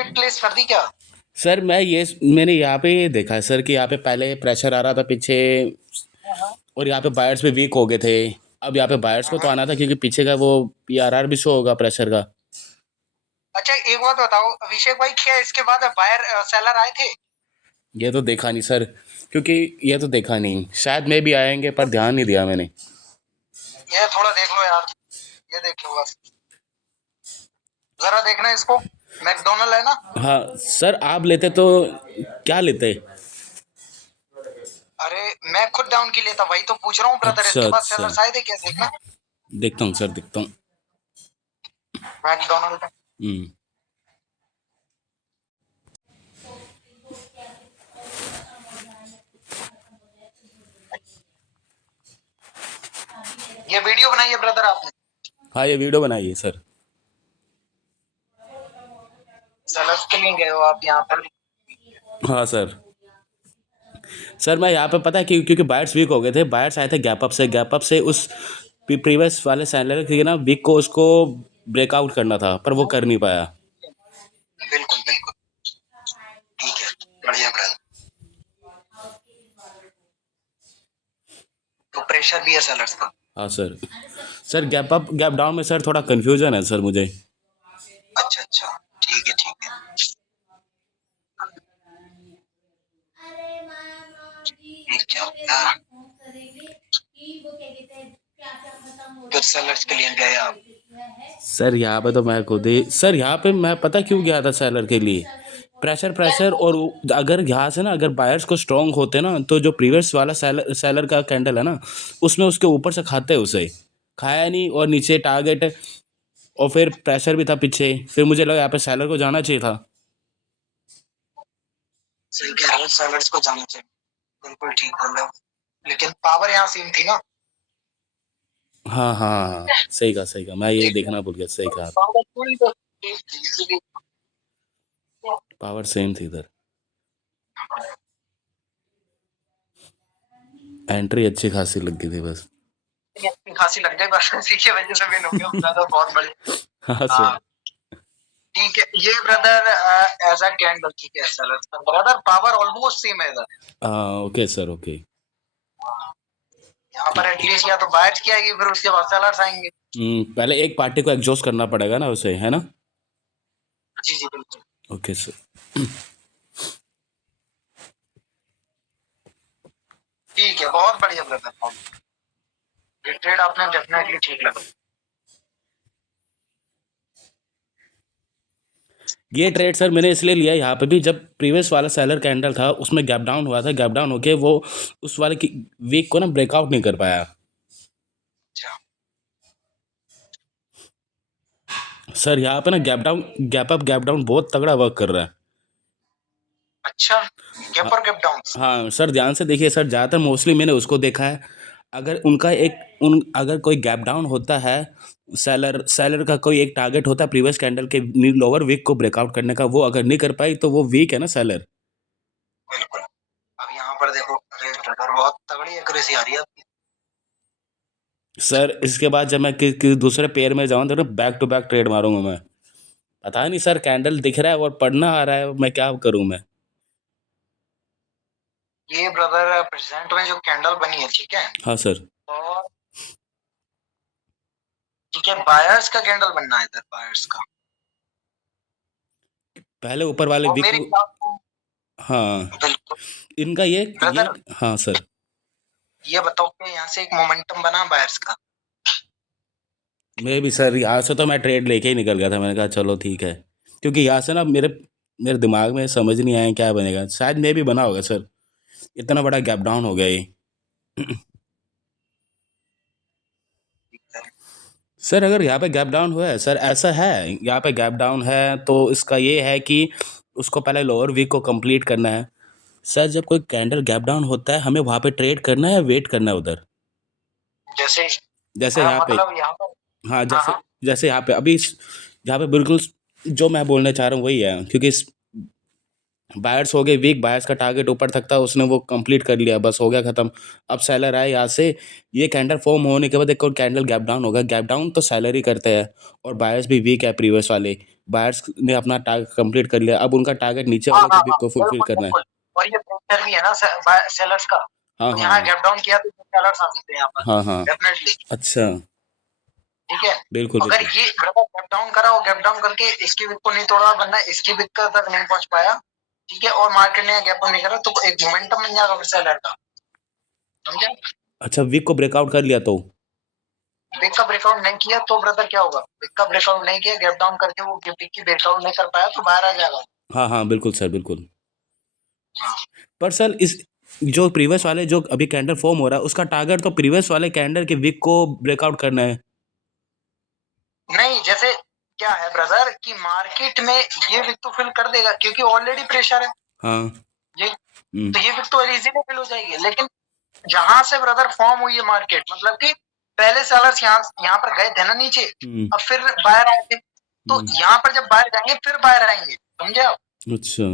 Trade place कर दी क्या? Sir मैंने यहाँ पे ये देखा है सर कि यहाँ पे पहले प्रेशर आ रहा था पीछे, हाँ। और यहाँ पे बायर्स भी वीक हो गए थे। अब यहाँ पे बायर्स को तो हाँ। आना था क्योंकि पीछे का वो पीआरआर भी शो होगा प्रेशर का। अच्छा एक बात बताओ अभिषेक भाई, क्या इसके बाद बायर सेलर आए थे? ये तो देखा नहीं सर, क्योंकि ये तो देखा नहीं, शायद मैं भी आएंगे पर ध्यान नहीं दिया मैंने। ये थोड़ा देख लो यार, ये देख लो बस, जरा देखना इसको। मैकडोनल्ड है ना? हाँ सर, आप लेते तो क्या लेते? अरे मैं खुद डाउन की लेता, वही तो पूछ रहा हूँ ब्रदर, अच्छा इसके बाद अच्छा, सेलर आए थे क्या, देखना। देखता हूँ सर, देखता हूँ। मैकडोनल्ड। हम्म। ये वीडियो बनाई है ब्रदर आपने? हाँ, ये वीडियो बनाई है सर। सेलर्स के लिए गए हो आप यहाँ पर? हाँ सर। सर मैं यहाँ पे पता है क्योंकि बायर्स वीक हो गए थे, बायर्स आए थे गैप अप से उस प्रीवियस वाले सैलर के ना वीक को उसको ब्रेकआउट करना था, पर वो कर नहीं पाया। बिल्कुल बिल्कुल। ठीक है, बढ़िया ब्रदर। तो प्रेशर भी है सेलर्स का? हाँ sir. Sir gap up gap down में सर थोड़ा कन्फ्यूजन है सर मुझे। अच्छा अच्छा, ठीक है ठीक है। ये क्या होता है? फिर सेलर्स के लिए गए आप? सर यहाँ पे तो मैं खुद ही सर, यहाँ पे मैं पता क्यों गया था सेलर के लिए, प्रेशर प्रेशर, और अगर यहाँ से ना अगर बायर्स को स्ट्रांग होते ना तो जो प्रीवियस वाला सेलर सेलर का कैंडल है ना, उसमें उसके ऊपर से खाते उसे, खाया नहीं, और नीचे टारगेट, और फिर प्रेशर भी था पीछे, फिर मुझे लगा यहाँ पे सेलर को जाना चाहिए था। सही कह रहे हो, सेलर्स को जाना चाहिए, बिल्कुल ठीक बोल रहे हो, लेकिन पावर यहाँ सेम थी ना? हाँ हाँ हाँ, सही कहा, मैं ये देखना भूल गया, सही कहा। पावर पूरी तो सेम थी, इसीलिए। पावर सेम थी इधर, एंट्री अच्छी खासी लग गई थी बस। अपनी खांसी लग गई बस, इसी की वजह से विन हो गया ब्रदर, बहुत बड़ी। हाँ सर। हाँ ठीक है, ये ब्रदर एज अ कैंडल, ठीक है सेलर्स का ब्रदर पावर ऑलमोस्ट सेम है इधर। Okay sir, okay. यहाँ पर ठीक ठीक। एटलीस्ट या तो बायर्स की आएगी, फिर उसके बाद सेलर्स आएंगे। पहले एक पार्टी को एग्जॉस्ट करना पड़ेगा ना उसे, है ना? जी जी बिल्कुल। Okay sir. ठीक है, बहुत बढ़िया ब्रदर, ये ट्रेड आपने डेफिनेटली ठीक लगा। ये ट्रेड सर मैंने इसलिए लिया यहाँ पे भी, जब प्रीवियस वाला सेलर कैंडल था उसमें गैप डाउन हुआ था, गैप डाउन होके वो उस वाले की वीक को ना ब्रेकआउट नहीं कर पाया। अच्छा सर यहाँ पे ना गैप डाउन बहुत तगड़ा वर्क कर रहा है। अच्छा, हाँ गैप और गैप डाउन। हाँ सर, ध्यान से देखिए सर, ज़्यादातर मोस्टली मैंने उसको देखा है। अगर उनका एक उन अगर कोई गैप डाउन होता है, सेलर सेलर का कोई एक टारगेट होता है प्रीवियस कैंडल के लोअर वीक को ब्रेकआउट करने का, वो अगर नहीं कर पाई तो वो वीक है ना सेलर। बिल्कुल। अब यहाँ पर देखो, अरे ब्रदर बहुत तगड़ी एक्यूरेसी आ रही है आपकी। सर इसके बाद जब मैं किसी दूसरे पेयर में जाऊँ तो ना बैक टू बैक ट्रेड मारूंगा मैं। पता नहीं सर, कैंडल दिख रहा है और पढ़ना आ रहा है, मैं क्या करूं मैं। ये ब्रदर प्रेजेंट में जो कैंडल बनी है, ठीक है, हाँ सर। और ठीक है, बायर्स का कैंडल बनना है इधर, बायर्स का। पहले ऊपर वाले और विक मेरे को। ख्याल से हाँ, बिल्कुल। इनका ये ब्रदर हाँ सर। ये बताओ कि यहाँ से एक मोमेंटम बना बायर्स का? मैं भी सर यहाँ से तो मैं ट्रेड लेके ही निकल गया था, मैंने कहा चलो ठीक है, क्योंकि यहाँ से ना मेरे मेरे दिमाग में समझ नहीं आया क्या बनेगा, शायद मैं भी बना होगा सर, इतना बड़ा गैप डाउन हो गया ये। सर अगर यहाँ पे गैप डाउन हुआ है सर, ऐसा है यहाँ पे गैप डाउन है तो इसका ये है कि उसको पहले लोअर वीक को कंप्लीट करना है। सर जब कोई कैंडल गैप डाउन होता है, हमें वहाँ पे ट्रेड करना है, वेट करना है उधर, जैसे जैसे यहाँ पे। मतलब यहाँ पर। हाँ, हाँ जैसे हाँ। जैसे यहाँ पे अभी यहाँ पे बिल्कुल जो मैं बोलना चाह रहा हूँ वही है, क्योंकि बायर्स हो गए वीक, बायर्स का टारगेट ऊपर तक था, उसने वो कंप्लीट कर लिया, बस हो गया खत्म। अब सेलर आए यहाँ से, ये कैंडल फॉर्म होने के बाद एक और कैंडल गैप डाउन होगा, गैप डाउन तो सेलर ही करते हैं, और बायर्स भी वीक है प्रीवियस वाले, बायर्स ने अपना टारगेट कंप्लीट कर लिया, अब उनका टारगेट नीचे हाँ वाले हाँ के हाँ, विक को फुलफिल बिल्कुल करना है। बिल्कुल। और ये प्रेशर भी है ना सेलर्स का, हाँ तो हाँ यहाँ गैप डाउन किया तो सेलर्स आ सकते हैं यहाँ पर, हाँ हाँ। डेफिनेटली। अच्छा, ठीक है, बिल्कुल अगर बिल्कुल। ये ब्रदर गैप डाउन करा, वो गैप डाउन करके इसकी विक को नहीं तोड़ा, वरना इसकी विक तक नहीं पहुंच पाया, ठीक है, और मार्केट ने गैप डाउन नहीं करा, तो एक मोमेंटम बन जाएगा फिर सेलर का, समझे। अच्छा, विक को ब्रेकआउट कर लिया तो? विक का ब्रेकआउट नहीं किया तो ब्रदर क्या होगा, विक का ब्रेकआउट नहीं किया, गैप डाउन करके वो विक की ब्रेकआउट नहीं कर पाया, तो बाहर आ जाएगा। हाँ हाँ, बिल्कुल सर, बिल्कुल। हाँ। पर सर इस जो प्रीवियस वाले जो अभी कैंडल फॉर्म हो रहा है, उसका टारगेट तो प्रीवियस वाले कैंडल के विक को ब्रेकआउट करना है। नहीं, जैसे क्या है ब्रदर कि मार्केट में ये विक तो फिल कर देगा, क्योंकि ऑलरेडी प्रेशर है हाँ। ये, हम्म। तो ये विक तो इजीली फिल हो जाएगी। लेकिन जहां से ब्रदर फॉर्म हुई है मार्केट, मतलब कि पहले सेलर्स यहाँ यहाँ पर गए थे ना नीचे, हम्म। अब फिर बाहर आए थे, तो हम्म। यहाँ पर जब बाहर जाएंगे फिर बाहर आएंगे, समझे आप, अच्छा।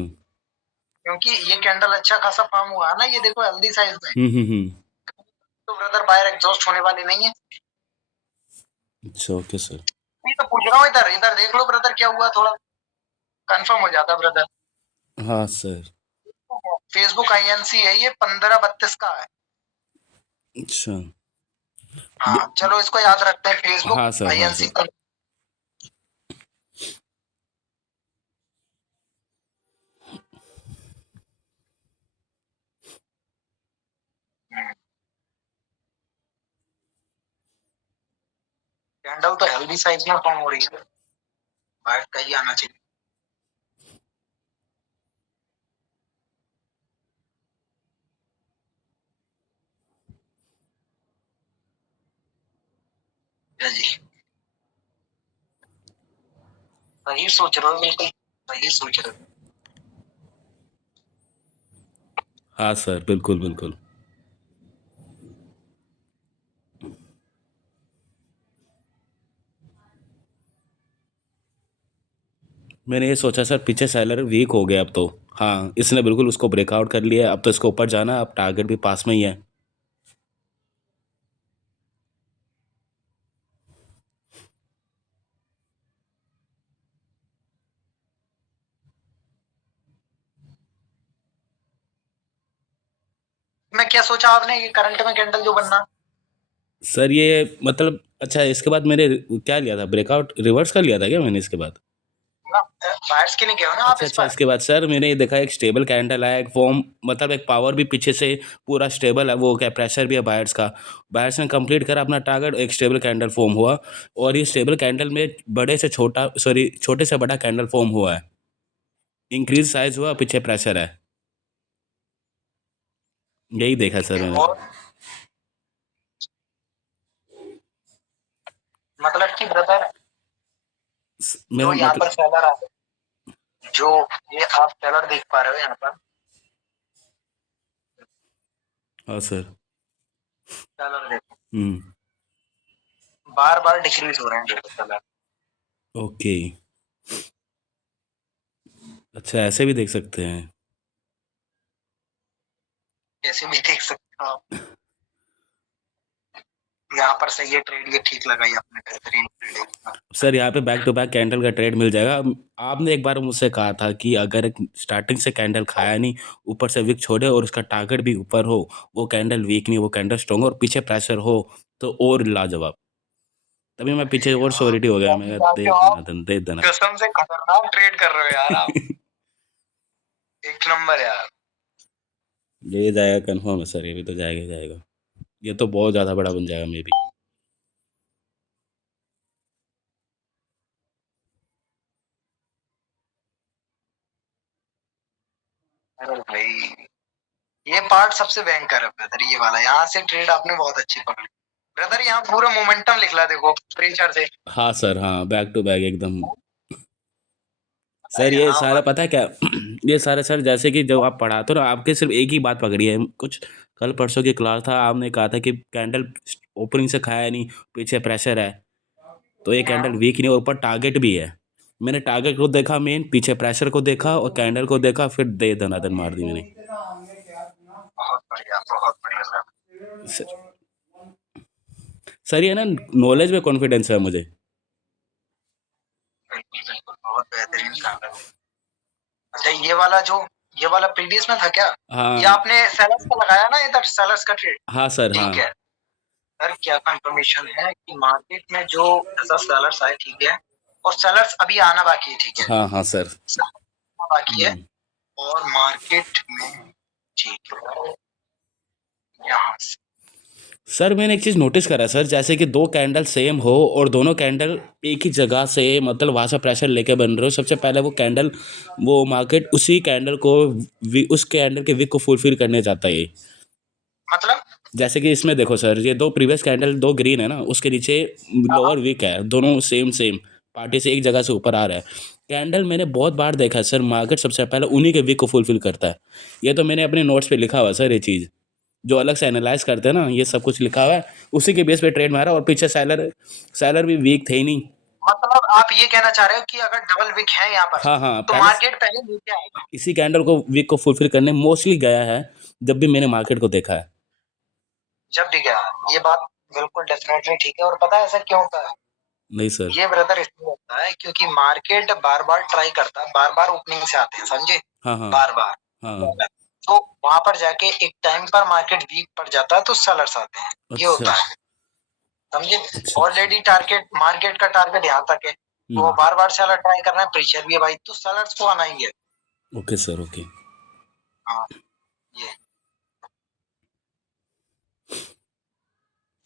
क्योंकि ये कैंडल अच्छा खासा फॉर्म हुआ है ना, ये देखो हेल्दी साइज में, हम्म। तो ब्रदर बाहर एग्जॉस्ट होने वाली नहीं है। अच्छा, ओके सर। मैं तो पूछ रहा हूँ, इधर इधर देख लो ब्रदर, क्या हुआ, थोड़ा कंफर्म हो जाता ब्रदर। हाँ सर। फेसबुक आईएनसी है ये, 1532 का है। अच्छा। हाँ चलो, इसको याद रखते हैं, फेसबुक हाँ सर, हाँ आईएनसी। सर। कैंडल तो हेल्दी साइज में फॉर्म हो रही है, बाहर का ही आना चाहिए। जी, सही सोच रहे हो, बिल्कुल सही सोच रहे हो। हाँ सर, बिल्कुल बिल्कुल। मैंने ये सोचा सर, पीछे सेलर वीक हो गया अब तो। हाँ, इसने बिल्कुल उसको ब्रेकआउट कर लिया, अब तो इसको ऊपर जाना है, अब टारगेट भी पास में ही है। मैं क्या सोचा आपने, ये करंट में कैंडल जो बनना, सर ये मतलब, अच्छा इसके बाद मैंने क्या लिया था, ब्रेकआउट रिवर्स कर लिया था क्या मैंने इसके बाद? ना बायर्स के नहीं गए हो ना आप अच्छा इस अच्छा, बार। इसके बाद सर मैंने ये देखा, एक स्टेबल कैंडल आया, एक फॉर्म, मतलब एक पावर भी पीछे से पूरा स्टेबल है, वो क्या प्रेशर भी है बायर्स का। बायर्स ने कंप्लीट करा अपना टारगेट, एक स्टेबल कैंडल फॉर्म हुआ, और ये स्टेबल कैंडल में बड़े से छोटा, सॉरी छोटे से बड़ा कैंडल फॉर्म हुआ है, इंक्रीज साइज हुआ, पीछे प्रेशर है। यही देखा सर मैंने। और मतलब कि ब्रदर, जो मेरा यहाँ मतलब। पर सेलर आ, जो ये आप सेलर देख पा रहे हो यहाँ पर, हाँ सर। सेलर देखो, हम्म। बार बार डिक्रीज हो रहे हैं देखो सेलर, ओके। अच्छा, ऐसे भी देख सकते हैं। कैसे भी देख सकते हो आप। यहाँ पर सही है ट्रेड, ये ठीक लगाई आपने, बेहतरीन ट्रेड है। सर यहाँ पे बैक टू बैक कैंडल का ट्रेड मिल जाएगा। आपने एक बार मुझसे कहा था कि अगर एक स्टार्टिंग से कैंडल खाया नहीं, ऊपर से विक छोड़े और उसका टारगेट भी ऊपर हो, वो कैंडल वीक नहीं, वो कैंडल स्ट्रॉन्ग और पीछे प्रेशर हो, तो और लाजवाब। तभी मैं पीछे और श्योरिटी हो गया, मैं दे देना दन दे देना। कसम से खतरनाक ट्रेड कर रहे हो यार आप, एक नंबर यार। ये जाएगा कंफर्म है सर, ये भी तो जाएगा ही जाएगा। ये तो बहुत ज़्यादा बड़ा बन जाएगा मे बी। अरे भाई, ये पार्ट सबसे भयंकर है ब्रदर, ये वाला, यहाँ से ट्रेड आपने बहुत अच्छी पकड़ी ब्रदर, यहाँ पूरा मोमेंटम लिखला देखो प्रीचर से। हाँ सर, हाँ, बैक टू बैक एकदम। सर ये यहाँ सारा पर पता है क्या, ये सारा सर, जैसे कि जब आप पढ़ाते हो ना, आपके सिर्फ एक ही बात पकड़ी है कुछ। कल परसों की क्लास था, आपने कहा था कि कैंडल ओपनिंग से खाया नहीं, पीछे प्रेशर है, तो ये कैंडल वीक नहीं और ऊपर टारगेट भी है। मैंने टारगेट को देखा मेन, पीछे प्रेशर को देखा और कैंडल को देखा, फिर दे दनादन मार दी मैंने। बहुत बढ़िया सर। सर, सर ये ना, नॉलेज में कॉन्फिडेंस है मुझे। बिल्कुल बिल्कुल, बहुत ये वाला प्रीवियस में था क्या? हाँ ये आपने सेलर्स का लगाया ना इधर, सेलर्स का ट्रेड? हाँ सर, हाँ ठीक है सर, क्या कंफर्मेशन है कि मार्केट में जो ऐसा सेलर्स आए, ठीक है, और सेलर्स अभी आना बाकी है, ठीक है, हाँ हाँ सर। sellers आना बाकी है, और मार्केट में, ठीक है, यहाँ से सर मैंने एक चीज़ नोटिस करा सर, जैसे कि दो कैंडल सेम हो और दोनों कैंडल एक ही जगह से मतलब वहाँ से प्रेशर लेके बन रहे हो, सबसे पहले वो कैंडल, वो मार्केट उसी कैंडल को उस कैंडल के विक को फुलफिल करने जाता है। मतलब जैसे कि इसमें देखो सर, ये दो प्रीवियस कैंडल, दो ग्रीन है ना, उसके नीचे लोअर विक है, दोनों सेम सेम पार्टी से एक जगह से ऊपर आ रहा है कैंडल। मैंने बहुत बार देखा है सर, मार्केट सबसे पहले उन्हीं के विक को फुलफिल करता है। ये तो मैंने अपने नोट्स पे लिखा हुआ है सर, ये चीज़ जो अलग से एनालाइज करते हैं ना, ये सब कुछ लिखा हुआ है, उसी के बेस पे ट्रेड मारा। और पीछे सेलर सेलर भी वीक थे ही नहीं। मतलब आप ये कहना चाह रहे हो कि अगर डबल विक है यहाँ पर, हाँ हाँ, तो पहले मार्केट पहले नीचे आएगा? इसी कैंडल को वीक को फुलफिल करने मोस्टली गया है जब भी मैंने मार्केट को देखा है। जब भी गया, ये बात बिल्कुल डेफिनेटली ठीक है। और पता है ऐसा क्यों होता है? नहीं सर। ये ब्रदर इसलिए होता है क्योंकि मार्केट बार बार ट्राई करता है, बार बार ओपनिंग से आते हैं, समझे, हाँ हाँ बार बार, हाँ। तो वहां पर जाके एक टाइम पर मार्केट वीक पड़ जाता है तो सेलर्स आते हैं, ये अच्छा होता है, समझे। अच्छा। ऑलरेडी टारगेट, मार्केट का टारगेट यहाँ तक है, तो वो बार बार सेलर ट्राई कर रहे हैं, प्रेशर भी है भाई, तो सेलर्स को आना ही है। Okay sir, okay. हाँ, ये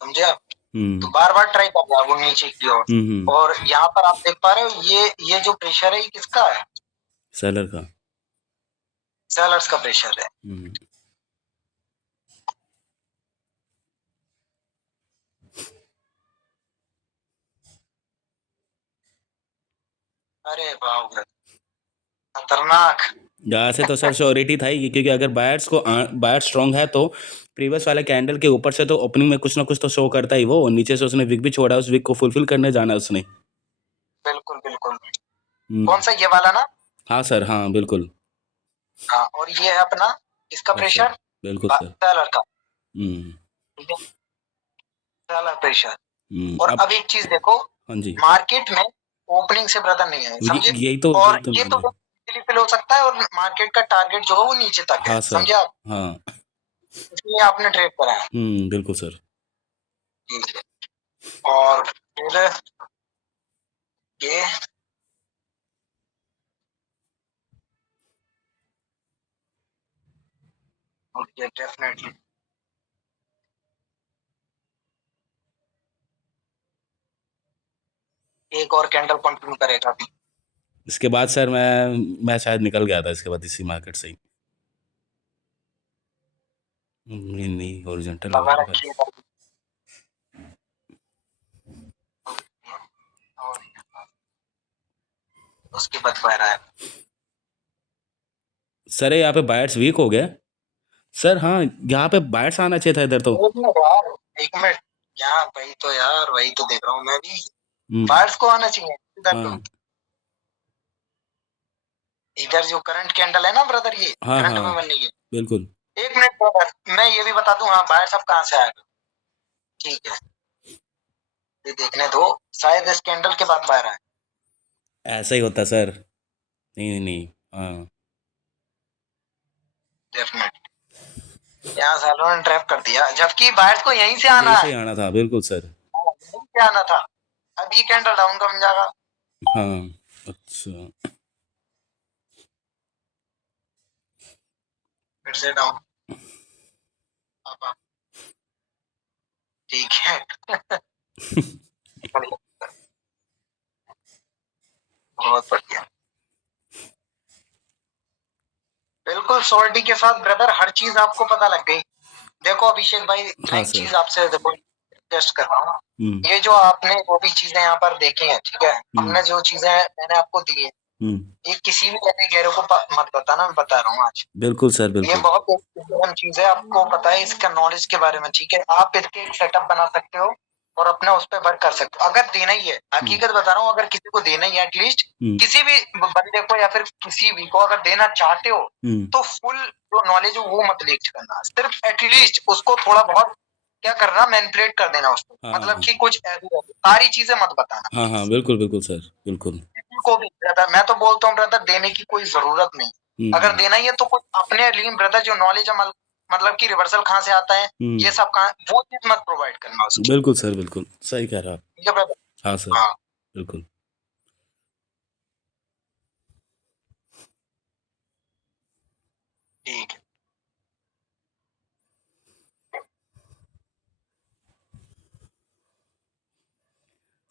समझे आप? तो बार बार ट्राई कर रहा है वो नीचे की ओर, और यहाँ पर आप देख पा रहे हो ये जो प्रेशर है ये किसका है? सेलर का। सेलर्स का प्रेशर है। अरे बाप रे, खतरनाक। यहाँ से तो सर श्योरिटी था ही, क्योंकि अगर बायर स्ट्रांग है तो प्रीवियस वाले कैंडल के ऊपर से तो ओपनिंग में कुछ ना कुछ तो शो करता ही वो, और नीचे से उसने विक भी छोड़ा, उस विक को फुलफिल करने जाना है उसने। बिल्कुल बिल्कुल। कौन सा, ये वाला ना? हाँ सर, हाँ बिल्कुल। हाँ, और ये है अपना इसका हाँ सर, प्रेशर, बिल्कुल सर। सेलर का, हम्म ठीक है, सेलर प्रेशर। और अब अब एक चीज देखो, हाँ जी, मार्केट में ओपनिंग से ब्रदर नहीं है, समझे, और यही तो ये तो मैंने। फिल हो सकता है, और मार्केट का टारगेट जो है वो नीचे तक है, हाँ सर, समझे आप, हाँ। इसलिए आपने ट्रेड करा है, बिल्कुल सर। ठीक है। और फिर ये ओके, डेफिनेटली एक और कैंडल कंटिन्यू करेगा अभी। इसके बाद सर मैं शायद निकल गया था इसके बाद इसी मार्केट से ही। नहीं, हॉरिजॉन्टल लगा होगा। रखिएगा, और उसके बाद बाहर आया। सर यहाँ पे बायर्स वीक हो गया सर। हाँ, यहाँ पे बायर्स आना चाहिए था इधर तो। एक मिनट यार, एक मिनट, यहाँ वही तो यार, वही तो देख रहा हूँ मैं भी, हम्म बायर्स को आना चाहिए इधर तो। हाँ इधर जो करंट कैंडल है ना ब्रदर, ये हाँ करंट हाँ, में बननी है। बिल्कुल। एक मिनट ब्रदर, मैं ये भी बता दूं, हाँ बायर्स अब कहाँ से आएगा, ठीक है, ये देखने दो, शायद इस कैंडल के बाद बाहर आए। ऐसा ही होता सर। नहीं नहीं नहीं, हाँ। डेफिनेट यहाँ सालों ने ट्रैप कर दिया, जबकि बायर्स को यहीं से आना यही से ही है, आना था, बिल्कुल सर। यहीं से आना था। अब ये कैंडल डाउन का बन जाएगा, हाँ। अच्छा। फिर से डाउन, ठीक है। बहुत बढ़िया, बिल्कुल श्योरिटी के साथ ब्रदर, हर चीज आपको पता लग गई। देखो अभिषेक भाई, मैं हाँ एक सर। चीज आपसे देखो टेस्ट कर रहा हूँ, हम्म ये जो आपने जो भी चीजें यहाँ पर देखी हैं, ठीक है, हमने जो चीजें मैंने आपको दी है, ये किसी भी ऐसे गहरे को मत बताना, मैं बता रहा हूँ आज। बिल्कुल सर, ये बिल्कुल। बहुत इंपॉर्टेंट चीज है, आपको पता है इसका नॉलेज के बारे में, ठीक है, आप इसके एक सेटअप बना सकते हो और अपने उस पर वर्क कर सकते हो। अगर देना ही है, हकीकत बता रहा हूँ, अगर किसी को देना ही है एटलीस्ट, किसी भी बंदे को या फिर किसी भी को अगर देना चाहते हो, तो फुल जो नॉलेज है वो मत लीक करना, सिर्फ एटलीस्ट उसको थोड़ा बहुत क्या करना, मैनिपुलेट कर देना उसको, मतलब कि कुछ ऐसी सारी चीजें मत बताना। हाँ हाँ, बिल्कुल बिल्कुल सर, बिल्कुल। किसी को भी ब्रदर, मैं तो बोलता हूँ ब्रदर, देने की कोई जरूरत नहीं, अगर देना ही है तो कुछ अपने लीन ब्रदर जो नॉलेज है मतलब कि रिवर्सल कहाँ से आता है, ये सब कहाँ, वो चीज मत प्रोवाइड करना उसकी। बिल्कुल सर, बिल्कुल सही कह रहा आप। ठीक है ब्रदर। हाँ सर, हाँ बिल्कुल। ठीक है।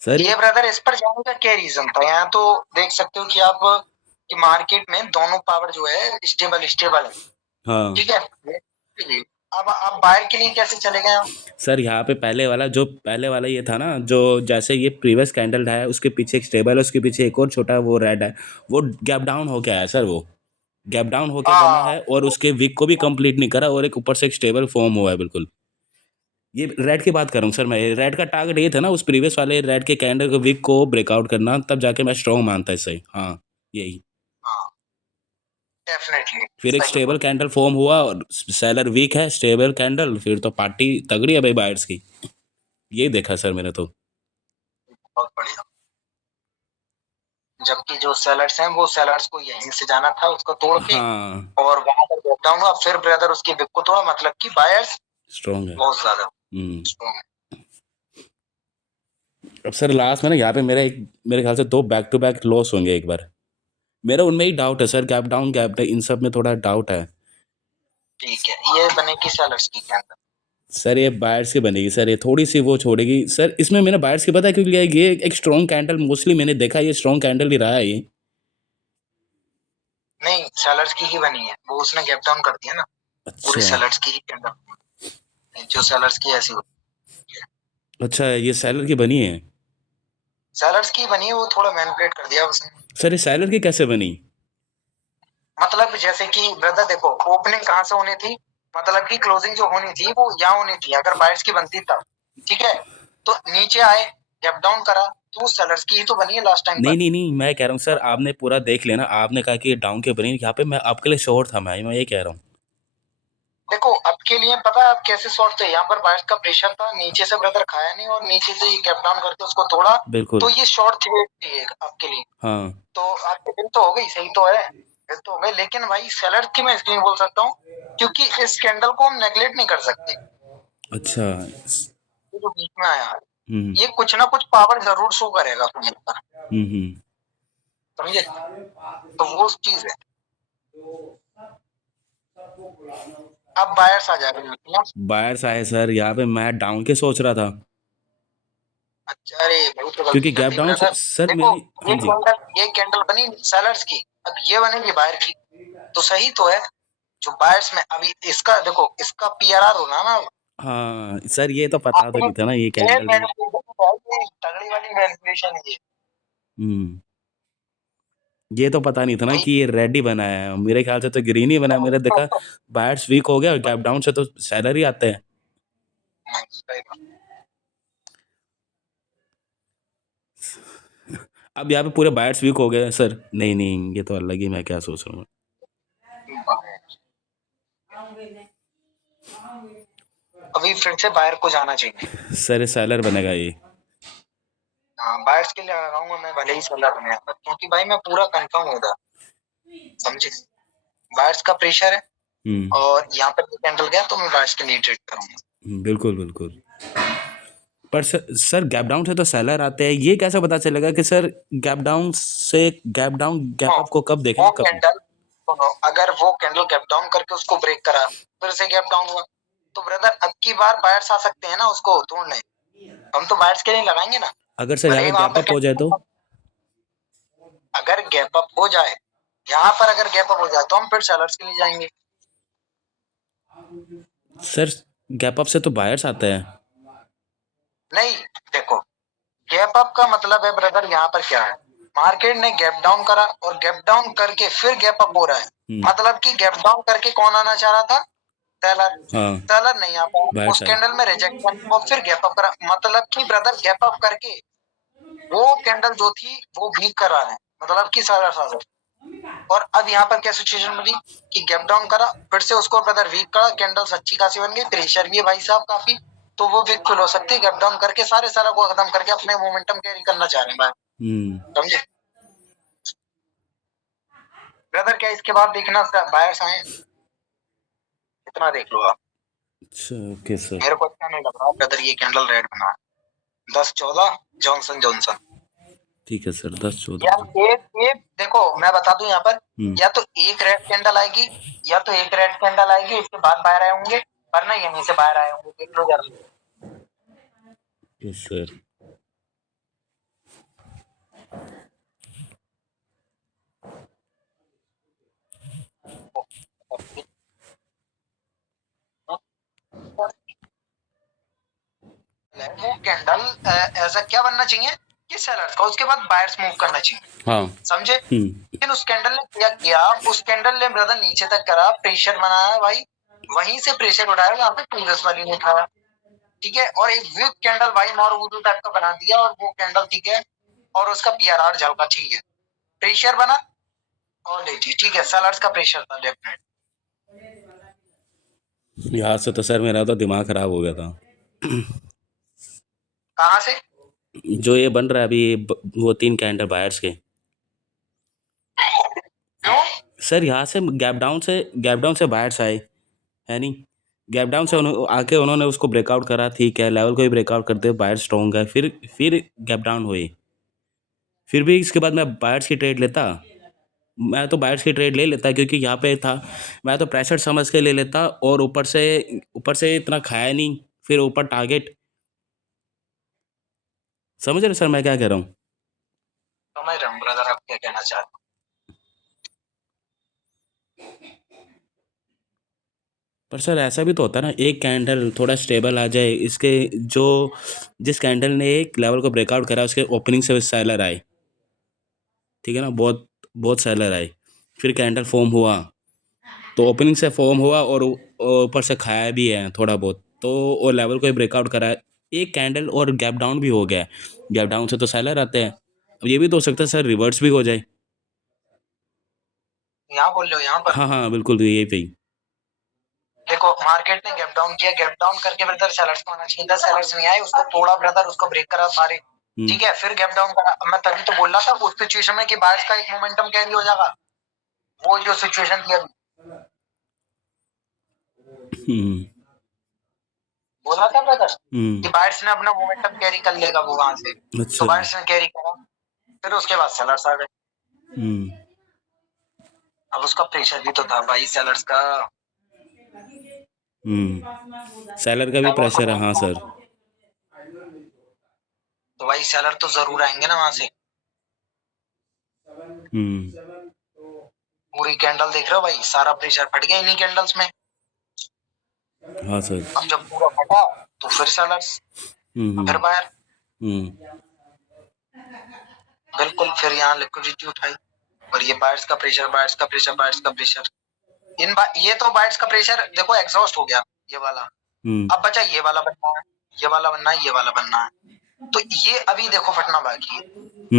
सर ये ब्रदर इस पर जाने का क्या रीजन था? यहाँ तो देख सकते हो कि आप कि मार्केट में दोनों पावर जो है स्टेबल स्टेबल है। हाँ ठीक है। अब आप बाहर के लिए कैसे चले गए? सर, यहाँ पे पहले वाला ये था ना, जो जैसे ये प्रीवियस कैंडल है उसके पीछे एक स्टेबल है, उसके पीछे एक और छोटा वो रेड है, वो गैप डाउन हो गया है सर, वो गैप डाउन होके बना हाँ है और उसके विक को भी कंप्लीट नहीं करा, और एक ऊपर से एक स्टेबल फॉर्म हुआ है बिल्कुल। ये रेड की बात कर रहा हूँ सर मैं, रेड का टारगेट ये था ना उस प्रीवियस वाले रेड के कैंडल को विक को ब्रेकआउट करना, तब जाके मैं स्ट्रॉन्ग मानता इसे। हाँ यही। हाँ डेफिनेटली फिर एक सही बोल। स्टेबल कैंडल फॉर्म हुआ और सेलर वीक है, स्टेबल कैंडल, फिर तो पार्टी तगड़ी है भाई बायर्स की। यही देखा सर मैंने तो। बहुत बढ़िया। जबकि जो सेलर्स हैं वो सेलर्स को यहीं से जाना था उसको तोड़ के, हाँ और वहां पर गैप डाउन हुआ, फिर ब्रदर उसकी बिक को तोड़ा, मतलब कि बायर्स स्ट्रॉन्ग है। बहुत ज्यादा हम्म। strong है। अब सर लास्ट में ना यहाँ पे मेरे ख्याल से दो बैक टू बैक लॉस होंगे एक बार। मेरा उनमें ही डाउट है सर, गैप डाउन इन सब में थोड़ा डाउट है। ठीक है, ये बनेगी सेलर्स की कैंडल। सर ये बायर्स की बनेगी सर, ये थोड़ी सी वो छोड़ेगी सर, इसमें मैंने बायर्स की पता है क्योंकि ये एक स्ट्रॉन्ग कैंडल मोस्टली मैंने देखा, ये स्ट्रॉन्ग कैंडल ही रहा है ये। नहीं, सेलर्स की ही बनी है, वो उसने गैप डाउन कर दिया ना, पूरी अच्छा। सेलर्स की ही कैंडल, जो सेलर्स की ऐसी होती है। अच्छा ये सैलर की बनी है। सेलर्स की बनी है, वो थोड़ा मैनिपुलेट कर दिया उसने। सर ये सैलर की कैसे बनी। मतलब जैसे कि ब्रदर देखो, ओपनिंग कहाँ से होनी थी, मतलब कि क्लोजिंग जो होनी थी वो यहाँ होनी थी अगर बायर्स की बनती तब। ठीक है, तो नीचे आए, गैप डाउन करा, तो सेलर्स की ही तो बनी है लास्ट टाइम नहीं पर। नहीं नहीं, मैं कह रहा हूँ सर, आपने पूरा देख लिया ना, आपने कहा कि ये डाउन के बनी, यहाँ पे मैं आपके लिए श्योर था, मैं ये कह रहा हूँ। देखो अब के लिए पता है अब कैसे शॉर्ट थे, यहाँ पर बायर्स का प्रेशर था, नीचे से ब्रदर खाया नहीं और नीचे से ये गैप डाउन करके उसको तोड़ा, बिल्कुल। तो ये शॉर्ट थी एक आपके लिए। हाँ। तो आपके दिन तो हो गई, सही तो है, दिन तो हो गए, लेकिन भाई सेलर की मैं इसलिए बोल सकता हूँ क्योंकि इस कैंडल को हम नेगलेक्ट नहीं कर सकते। अच्छा। ये जो बीच में आया, हम्म ये कुछ ना कुछ पावर जरूर शो करेगा तुम्हें पर, हम्म। समझे? तो वो चीज है। अब बायर्स आ जाएगा। बायर्स आए सर, यहाँ पे मैं डाउन के सोच रहा था, अच्छा, अरे बहुत तो क्योंकि गलती कर गैप दी डाउन ब्रदर। सर देखो, मेरी। हाँ जी। ये कैंडल बनी सेलर्स की, अब ये बनेगी बायर की, तो सही तो है। जो बायर्स में अभी इसका देखो, इसका पीआरआर होना ना, हाँ सर, ये तो पता तो आपने नहीं था ना ये ये कैंडल भी। मैनिपुलेशन, तगड़ी वाली मैनिपुलेशन है ये हम्म। ये तो पता नहीं था ना भाई। कि ये रेड ही बना है, मेरे ख्याल से तो ग्रीन ही बना है, मेरे देखा बायर्स वीक हो गया और गैप डाउन से तो सेलर ही आते हैं। अब यहाँ पे पूरे बायर्स वीक हो गए हैं सर, नहीं नहीं, ये तो अलग ही, मैं क्या सोच रहा हूँ। अभी फिर से बायर को जाना चाहिए। सर ये सेलर बनेगा ये। हाँ, बायर्स के लिए लगाऊंगा मैं, भले ही सेलर बने, क्योंकि भाई मैं पूरा कंफर्म हूँ उधर, समझे? बायर्स का प्रेशर है, हम्म और यहाँ पर कैंडल गया तो मैं बायर्स के लिए ट्रेड करूंगा। बिल्कुल बिल्कुल। पर सर गैप डाउन से तो सेलर आते हैं, ये कैसे पता चलेगा कि सर गैप डाउन से गैप डाउन गैप हाँ, अप को कब वो देखेंगे, कब नहीं। कैंडल सुनो, अगर वो कैंडल गैप डाउन करके उसको ब्रेक करा, फिर से गैप डाउन हुआ, तो ब्रदर अब की बार बायर्स आ सकते हैं ना उसको तोड़ने, हम तो बायर्स के लिए लगाएंगे ना। अगर सर यहाँ भले पे ही वहां गैप पर अप हो जाए तो। अगर गैप अप हो जाए, यहाँ पर अगर गैप अप हो जाए तो हम फिर सेलर्स के लिए जाएंगे। सर गैप अप से तो बायर्स आते हैं। नहीं, देखो, गैप अप का मतलब है ब्रदर, यहाँ पर क्या है, मार्केट ने गैप डाउन करा और गैप डाउन करके फिर गैप अप हो रहा है, मतलब कि गैप डाउन करके कौन आना चाह रहा था? सेलर। हाँ सेलर नहीं आ पाया, बायर्स उस आए। कैंडल में रिजेक्शन और फिर गैप अप करा, मतलब कि ब्रदर गैप अप करके वो कैंडल जो थी वो वीक करा है, मतलब कि सेलर आ गए। और अब यहाँ पर क्या सिचुएशन बनी कि गैप डाउन करा, फिर से उसको ब्रदर वीक करा, कैंडल्स अच्छी खासी बन गई, प्रेशर भी है भाई साहब काफी, तो वो वीक फुल हो सकती है, गैप डाउन करके सारे सारा को खत्म करके अपने मोमेंटम कैरी करना चाह रहे हैं भाई, हम्म। समझे? ब्रदर क्या इसके बाद देखना बायर्स आए, इतना देख लो आप। अच्छा ओके सर। मेरे को अच्छा नहीं लग रहा ब्रदर ये कैंडल रेड बना, 10-14 जॉनसन जॉनसन। ठीक है सर, 10-14। यार एक एक देखो मैं बता दूं यहाँ पर, हम्म। या तो एक रेड कैंडल आएगी, या तो एक रेड कैंडल आएगी उसके बाद बाहर आए होंगे, वरना यहीं से बाहर आए होंगे, देख लो जरा। Yes sir. वो कैंडल ऐसा क्या बनना चाहिए कि सेलर्स का, उसके बाद बायर्स मूव करना चाहिए, हाँ। समझे। लेकिन उस कैंडल ने क्या किया, उस कैंडल ने ब्रदर नीचे तक करा, प्रेशर बनाया भाई, वहीं से प्रेशर उठाया जहाँ पे प्रीवियस वाली ने उठाया, ठीक है। और एक वीक कैंडल भाई मॉर वुडू टाइप का बना दिया, और वो कैंडल ठीक है, और उसका पीआरआर झलका, ठीक है, प्रेशर बना और लेटी, ठीक है, सेलर्स का प्रेशर था डेफिनेट। यहाँ से तो सर मेरा तो दिमाग खराब हो गया था। कहाँ से? जो ये बन रहा है अभी वो 3 कैंडल बायर्स के क्यों? सर, यहाँ से गैप डाउन से बायर्स आए, है नहीं। गैप डाउन से आके उन्होंने उसको ब्रेकआउट करा, ठीक है, लेवल को ही ब्रेकआउट करते बायर स्ट्रॉन्ग है, फिर गैप डाउन हुए। फिर भी इसके बाद मैं बायर्स की ट्रेड लेता, मैं तो बायर्स की ट्रेड ले लेता क्योंकि यहाँ पे था, मैं तो प्रेशर समझ के ले लेता, और ऊपर से इतना खाया नहीं, फिर ऊपर टारगेट। समझ रहे सर मैं क्या कह रहा हूँ? समझ रहा हूँ ब्रदर, आप क्या कहना चाहते पर सर ऐसा भी तो होता है ना, एक कैंडल थोड़ा स्टेबल आ जाए, इसके जो जिस कैंडल ने एक लेवल को ब्रेकआउट करा उसके ओपनिंग से सेलर आए, ठीक है ना, बहुत बहुत सेलर आए, फिर कैंडल फॉर्म हुआ, तो ओपनिंग से फॉर्म हुआ और ऊपर से खाया भी है थोड़ा बहुत, तो वो लेवल को ही ब्रेकआउट करा है, एक कैंडल और गैप डाउन भी हो गया है, गैप डाउन से तो सेलर आते हैं। अब ये भी तो हो सकता है सर रिवर्स भी हो जाए। हो? यहाँ बोल रहे हो यहाँ पर? हाँ हाँ बिल्कुल, तो यही पे। देखो मार्केट ने गैप डाउन किया, गैप डाउन करके ब्रदर सेलर्स को आना चाहिए था, सेलर्स नहीं आए, उसको तोड़ा ब्रदर, उसको ब्रेक करा सारे, ठीक है, फिर गैप डाउन करा। मैं तभी तो बोल रहा था उस सिचुएशन में कि बायर्स का एक मोमेंटम कैरी हो जाएगा, वो जो सिचुएशन थी अभी, हम्म। बोला था ब्रदर कि हम्म। बायर्स ने अपना मोमेंटम कैरी कर लेगा वो वहां से, अच्छा। तो बायर्स ने कैरी करा, फिर उसके बाद सेलर्स आ गए। हम्म। अब उसका प्रेशर भी तो था भाई सेलर्स का, सेलर का भी तब प्रेशर है, हाँ उनको, सर। तो भाई सेलर तो जरूर आएंगे ना वहां से। हम्म। पूरी कैंडल देख रहे हो भाई, सारा प्रेशर फट गया इन्हीं कैंडल्स में। हाँ सर। अब जब पूरा फटा तो फिर सेलर्स, फिर बायर, हम्म। बिल्कुल, फिर यहाँ लिक्विडिटी उठाई, और ये बायर्स का प्रेशर, बायर्स का प्रेशर, बायर्स का प्रेशर, ये तो बायर्स का प्रेशर देखो एग्जॉस्ट हो गया, ये वाला। अब बचा ये वाला बनना है, ये वाला बनना है, ये वाला बनना है, तो ये अभी देखो फटना बाकी है,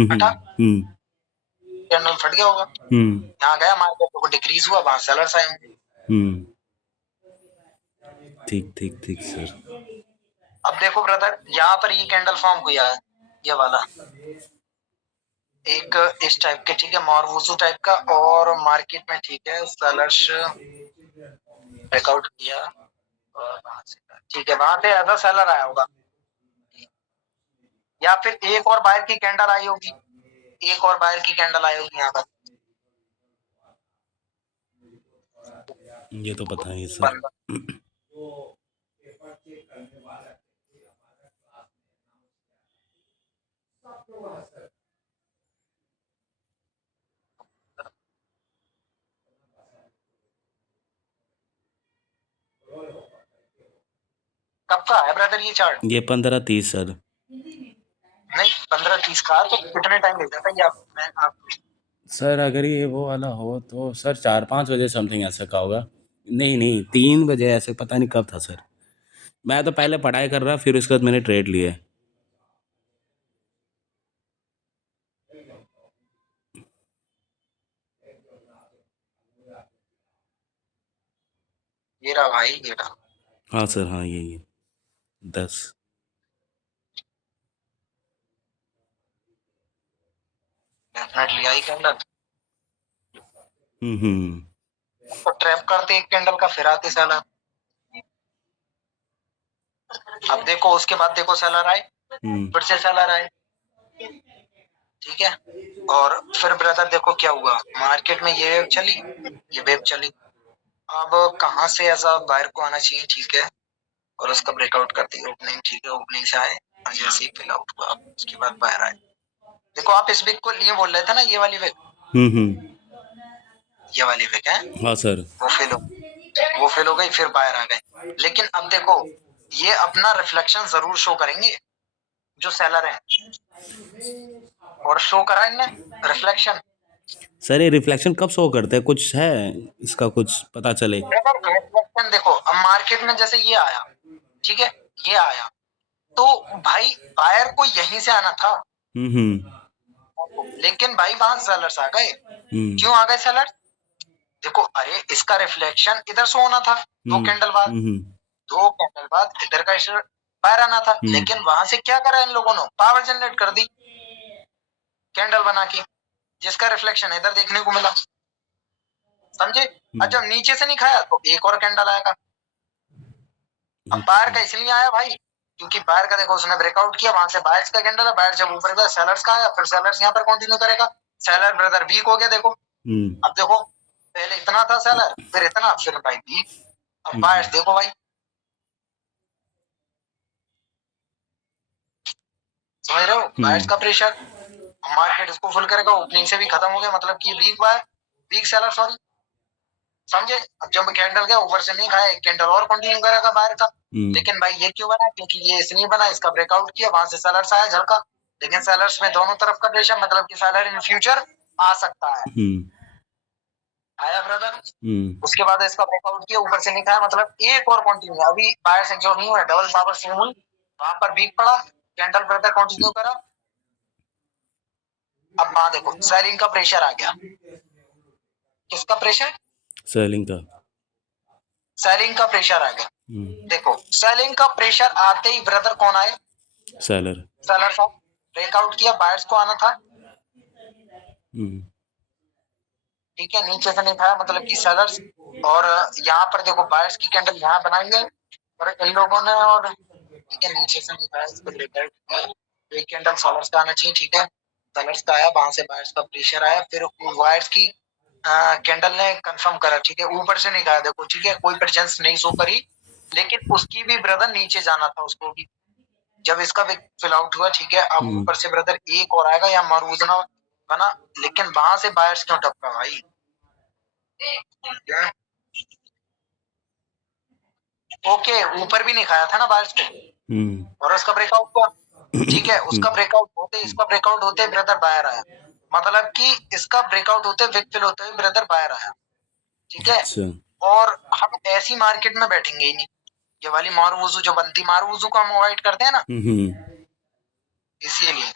फटा, कैंडल फट गया होगा, यहाँ गया मार्केट को डिक्रीज हुआ, वहां सेलर्स आए होंगे। ठीक ठीक ठीक सर। अब देखो ब्रदर यहाँ पर ये कैंडल फॉर्म हुआ है, ये वाला एक इस टाइप के, ठीक है, मॉरवुजू टाइप का, और मार्केट में ठीक है सेलर्स ब्रेकआउट किया, और वहां से, ठीक है, वहां से ऐसा सेलर आया होगा, या फिर एक और बायर की कैंडल आई होगी, एक और बायर की कैंडल आई होगी यहाँ पर, ये तो पता नहीं सर। बंदा कब का है ब्रदर ये चार्ट? ये 15-30 सर। नहीं 15-30 का, तो कितने टाइम ले जाता है ये आप सर अगर ये वो वाला हो तो सर 4-5 बजे समथिंग ऐसा का होगा। नहीं नहीं, 3 बजे ऐसे, पता नहीं कब था सर। मैं तो पहले पढ़ाई कर रहा, फिर उसके बाद मैंने ट्रेड लिए। ये रहा भाई, ये रहा, हाँ सर, हाँ यही है 10। डेफिनेटली आई कैंडल, तो ट्रैप करते एक कैंडल का, फिर आते सेलर। अब देखो उसके बाद देखो सेलर आए, फिर से सेलर आए, ठीक है। और फिर ब्रदर देखो क्या हुआ, मार्केट में ये वेव चली, ये वेव चली। अब कहाँ से ऐसा बाहर को आना चाहिए, ठीक है, और उसका ब्रेकआउट करती है ओपनिंग, ठीक है, ओपनिंग से आए और जैसे ही फिल आउट हुआ उसके बाद बाहर आए। देखो आप इस विक को लिए बोल रहे थे ना, ये वाली विक, ये वाली विक है, हाँ सर। वो फेल हो गई, फिर बाहर आ गए। लेकिन अब देखो ये अपना रिफ्लेक्शन जरूर शो करेंगे जो सेलर है, और शो करा इनने रिफ्लेक्शन। सर ये रिफ्लेक्शन कब शो करते हैं, कुछ है इसका, कुछ पता चले? रिफ्लेक्शन देखो, अब मार्केट में जैसे ये आया, ठीक है, ये आया, तो भाई बायर को यहीं से आना था, लेकिन भाई वहां सेलर्स आ गए। क्यों आ गए सेलर्स? देखो अरे इसका रिफ्लेक्शन इधर से होना था, दो कैंडल बाद, दो कैंडल बाद इधर का बाहर आना था, लेकिन वहां से क्या करा इन लोगों ने, पावर जनरेट कर दी कैंडल बना के, जिसका रिफ्लेक्शन इधर देखने को मिला, समझे। और जब नीचे से नहीं खाया तो एक और कैंडल आएगा। अब बाहर का इसलिए आया भाई क्योंकि बाहर का देखो उसने ब्रेकआउट किया, वहां से बायर्स का कैंडल है, बाहर जब ऊपर गया सेलर्स का आया, फिर सेलर्स यहाँ पर कंटिन्यू करेगा। सेलर ब्रदर वीक हो गया देखो। अब देखो पहले इतना था सेलर, फिर इतना, फिर भाई वीक। अब बायर्स देखो भाई, समझ रहे हो, बायर्स का प्रेशर, मार्केट इसको फुल करेगा, ओपनिंग से भी खत्म हो गया, मतलब कि weak buyer, weak seller sorry, समझे। अब जब कैंडल गया ऊपर से नहीं खाया, एक कैंडल और कंटिन्यू करेगा बाहर का। लेकिन भाई ये क्यों बना, क्योंकि ये इसलिए बना, इसका ब्रेकआउट किया, वहां से सेलर्स आया झलका, लेकिन सेलर्स में दोनों तरफ का प्रेशर, मतलब कि सेलर इन फ्यूचर आ सकता है, आया ब्रदर। उसके बाद इसका ब्रेकआउट किया, ऊपर से नहीं खाया, मतलब एक और कंटिन्यू, अभी बायर से जो नहीं हुआ, डबल पावर स्विंग हुई, वहां पर वीक पड़ा, कैंडल ब्रदर कंटिन्यू करा। अब वहां देखो सेलिंग का प्रेशर आ गया, किसका प्रेशर, सेलिंग का। सेलिंग का प्रेशर आ गया। देखो सेलिंग का प्रेशर आते ही ब्रदर कौन आए, सेलर। सेलर था, ब्रेकआउट किया, बायर्स को आना था, ठीक है, नीचे से नहीं खाया, मतलब कि सेलर्स। और यहाँ पर देखो बायर्स की कैंडल यहाँ बनाएंगे, और इन लोगों ने, और ठीक है नीचे से नहीं खाया, इसको ब्रेकआउट किया, एक कैंडल सेलर्स का आना चाहिए, ठीक है, सेलर्स का आया, वहां से बायर्स का प्रेशर आया, फिर वायर्स की कैंडल ने कंफर्म करा, ठीक है, ऊपर से नहीं खाया देखो, ठीक है, कोई प्रेजेंस नहीं शो करी, लेकिन उसकी भी ब्रदर नीचे जाना था उसको भी, जब इसका भी फिल आउट हुआ, ठीक है। अब ऊपर से ब्रदर एक और आएगा या मरूजना बना, लेकिन वहां से बायर्स क्यों टपका भाई, ओके, ऊपर भी नहीं खाया था ना बायर्स को, और उसका ब्रेकआउट हुआ, ठीक है, उसका ब्रेकआउट होते, इसका ब्रेकआउट होते ब्रदर बाहर आया, मतलब कि इसका ब्रेकआउट होते विक फिल होते हुए ब्रदर बाहर आया, ठीक है। और हम ऐसी मार्केट में बैठेंगे ही नहीं, ये वाली मारूवुजू जो बनती, मारूवुजू को हम अवॉइड करते हैं ना, इसीलिए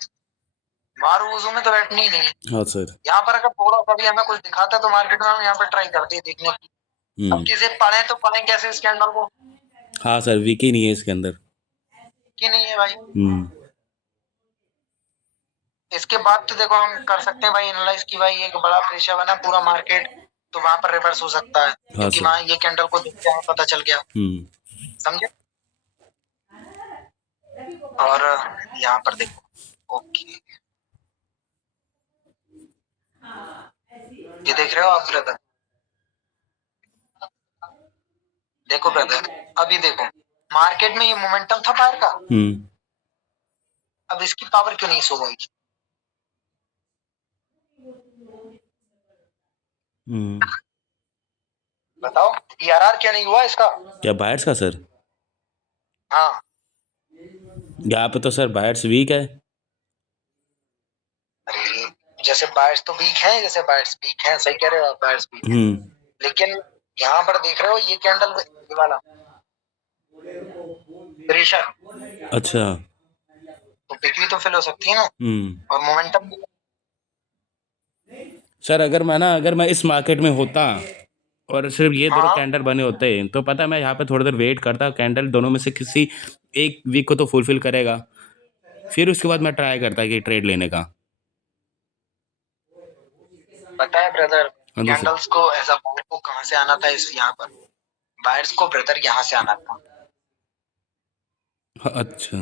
मारूवुजू में तो बैठनी ही नहीं है। हाँ सर। यहाँ पर अगर थोड़ा सा भी हमें कुछ दिखाता है तो मार्केट में हम यहाँ पर ट्राई करते हैं देखने की। अब किसे पढ़े तो पढ़े कैसे इस कैंडल को, हाँ सर, वीक ही नहीं है इसके अंदर, कि नहीं है भाई। इसके बाद तो देखो हम कर सकते हैं भाई एनालाइज की, भाई एक बड़ा प्रेशर बना पूरा मार्केट, तो वहां पर रिवर्स हो सकता है, क्योंकि वहां ये कैंडल को देखते हैं पता चल गया, समझे। और यहाँ पर देखो, ओके, ये देख रहे हो आप ब्रदर, देखो ब्रदर, अभी देखो मार्केट में ये मोमेंटम था बाहर का, अब इसकी पावर क्यों नहीं शो होगी, बताओ, ईआरआर क्यों नहीं हुआ इसका, क्या बायर्स का सर? हाँ यहाँ पे तो सर बायर्स वीक है। अरे जैसे बायर्स तो वीक है, जैसे बायर्स वीक है, सही कह रहे हो आप, बायर्स वीक है, लेकिन यहाँ पर देख रहे हो ये कैंडल, ये वाला प्रेशर, अच्छा। तो पिक भी तो फिल हो सकती है ना, और मोमेंटम। सर अगर मैं इस मार्केट में होता और सिर्फ ये दोनों कैंडल बने होते तो पता है मैं यहाँ पे थोड़ी देर वेट करता, कैंडल दोनों में से किसी एक वीक को तो फुलफिल करेगा, फिर उसके बाद मैं ट्राई करता कि ट्रेड लेने का। पता है ब्रदर, हाँ जी सर। कैंडल्स को एज अ बायर को कहाँ से आना था इस यहाँ पर, बायर्स को ब्रदर यहाँ से आना था, हाँ, अच्छा।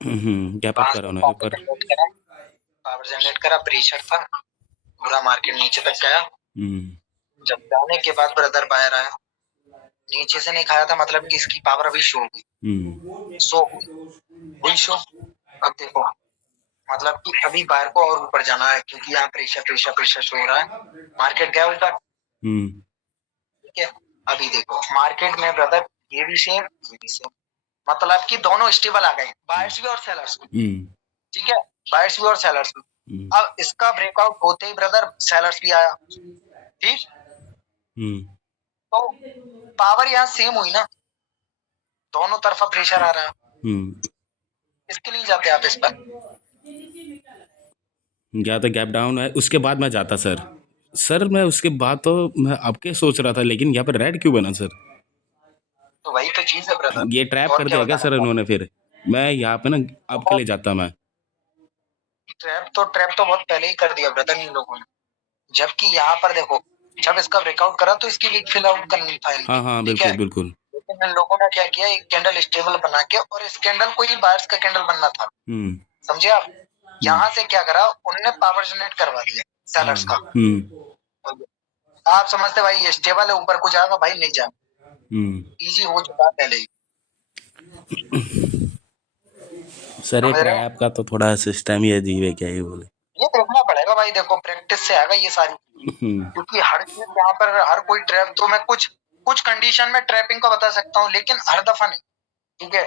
गैप अप वहां करा से उन्होंने पावर पर। जनरेट करा, पावर जनरेट करा, प्रेशर था, पूरा मार्केट नीचे तक गया। जब जाने के बाद ब्रदर बायर आया, नीचे से नहीं खाया था, मतलब कि इसकी पावर अभी शो हुई, शो हुई शो। अब देखो मतलब कि अभी बायर को और ऊपर जाना है, क्योंकि यहाँ प्रेशर प्रेशर प्रेशर शो हो रहा है, मार्केट गया ऊपर, ठीक है। अभी देखो मार्केट में ब्रदर ये भी सेम, ये भी सेम, मतलब कि दोनों स्टेबल आ गए, बायर्स भी और सेलर्स भी, ठीक है, बायर्स भी और सेलर्स भी। अब इसका ब्रेकआउट होते ही ब्रदर सेलर्स भी आया, ठीक, तो पावर यहाँ सेम हुई ना, दोनों तरफा प्रेशर आ रहा है, इसके लिए जाते आप इस पर। या तो गैप डाउन है, उसके बाद मैं जाता सर। सर मैं उसके बाद तो मैं आपके सोच रहा था, लेकिन यहाँ पर रेड क्यों बना सर? तो वही तो चीज है ब्रदर, ये ट्रैप और कर क्या दिया क्या बताना सर चाहते उन्होंने? फिर मैं यहाँ पे ना आपके हो? लिए जाता मैं। ट्रैप तो बहुत पहले ही कर दिया ब्रदर इन लोगों ने, जबकि यहाँ पर देखो जब इसका ब्रेकआउट करा तो इसकी वीक फिल आउट करनी था इनकी, हाँ हाँ, ठीक है, बिल्कुल बिल्कुल। लेकिन इन लोगों ने क्या किया, एक कैंडल स्टेबल बना के, और इस कैंडल को ही बायर्स का कैंडल बनना था, समझे आप, यहाँ से क्या करा उनने, पावर जनरेट करवा दिया सेलर्स का। आप समझते भाई ये स्टेबल है, ऊपर को जाएगा भाई, नहीं जाएगा, इजी हो चुका है पहले ही, सर ये समझ रहे हो। ट्रैप का तो थोड़ा सिस्टम ही अजीब है, क्या ही बोले। ये देखना पड़ेगा भाई, देखो प्रैक्टिस से आएगा ये सारी, क्योंकि हर चीज यहाँ पर, हर कोई ट्रैप तो मैं कुछ कुछ कंडीशन में ट्रैपिंग को बता सकता हूँ, लेकिन हर दफा नहीं, ठीक है।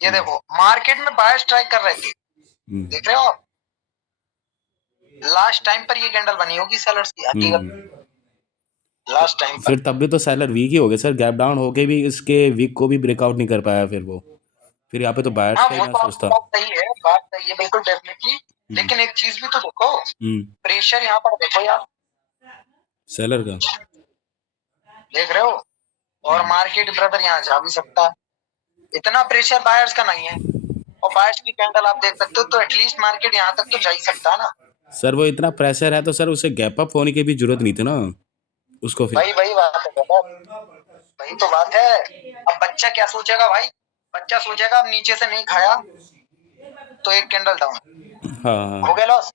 ये देखो मार्केट में बायर्स ट्राई कर रहे थे, देख रहे हो आप, लास्ट टाइम पर ये कैंडल बनी होगी सेलर्स की, हकीकत लास्ट टाइम पर। फिर तब भी तो सेलर वीक ही हो गए सर, गैप डाउन होके भी इसके वीक को भी ब्रेकआउट नहीं कर पाया फिर वो। फिर यहाँ पे तो बायर्स हाँ का ही वो मैं तो आपकी सोचता। बात सही है, बात सही है बिल्कुल डेफिनेटली, लेकिन एक चीज भी तो देखो, प्रेशर यहाँ पर देखो यार, सेलर का। देख रहे हो, और मार्केट ब्रदर यहाँ जा भी सकता है, इतना प्रेशर बायर्स का नहीं है, और बायर्स की कैंडल आप देख सकते हो, तो एटलीस्ट मार्केट यहाँ तक तो जा ही सकता है ना। सर वो इतना प्रेशर है तो सर उसे गैप अप होने की भी जरूरत नहीं थी ना उसको फिर। वही वही बात है ब्रदर, वही तो बात है। अब बच्चा क्या सोचेगा भाई, बच्चा सोचेगा अब नीचे से नहीं खाया तो एक कैंडल डाउन, हाँ हो गया लॉस।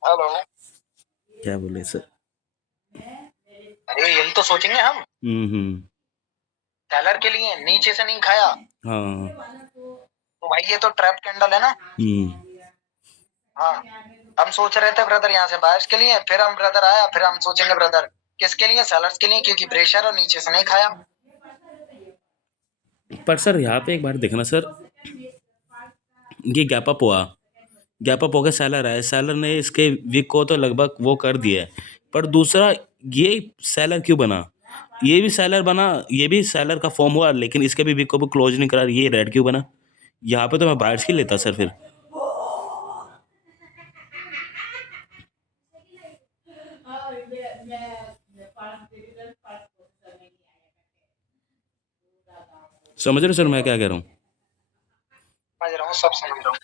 हेलो, क्या बोले सर? अरे यही तो सोचेंगे हम, सेलर के लिए नीचे से नहीं खाया, हाँ। तो भाई ये तो ट्रैप कैंडल है ना। हाँ, हम सोच रहे थे ब्रदर यहाँ से बायर्स के लिए, फिर हम ब्रदर आया, फिर हम सोचेंगे ब्रदर किसके लिए, सेलर्स के लिए, क्योंकि प्रेशर और नीचे से नहीं खाया। पर सर यहाँ पे एक बार देखना सर, ये गैप अप हुआ, गैप अप हो गया, सेलर आया, सेलर ने इसके वीक को तो लगभग वो कर दिया है, पर दूसरा ये सेलर क्यों बना? ये भी सेलर बना, ये भी सेलर का फॉर्म हुआ, लेकिन इसके भी वीक को भी क्लोज नहीं करा, ये रेड क्यों बना? यहाँ पे तो मैं बायर्स की लेता सर फिर। समझ रहे हो सर मैं क्या कह रहा हूँ? समझ रहा हूँ, सब समझ रहा हूँ।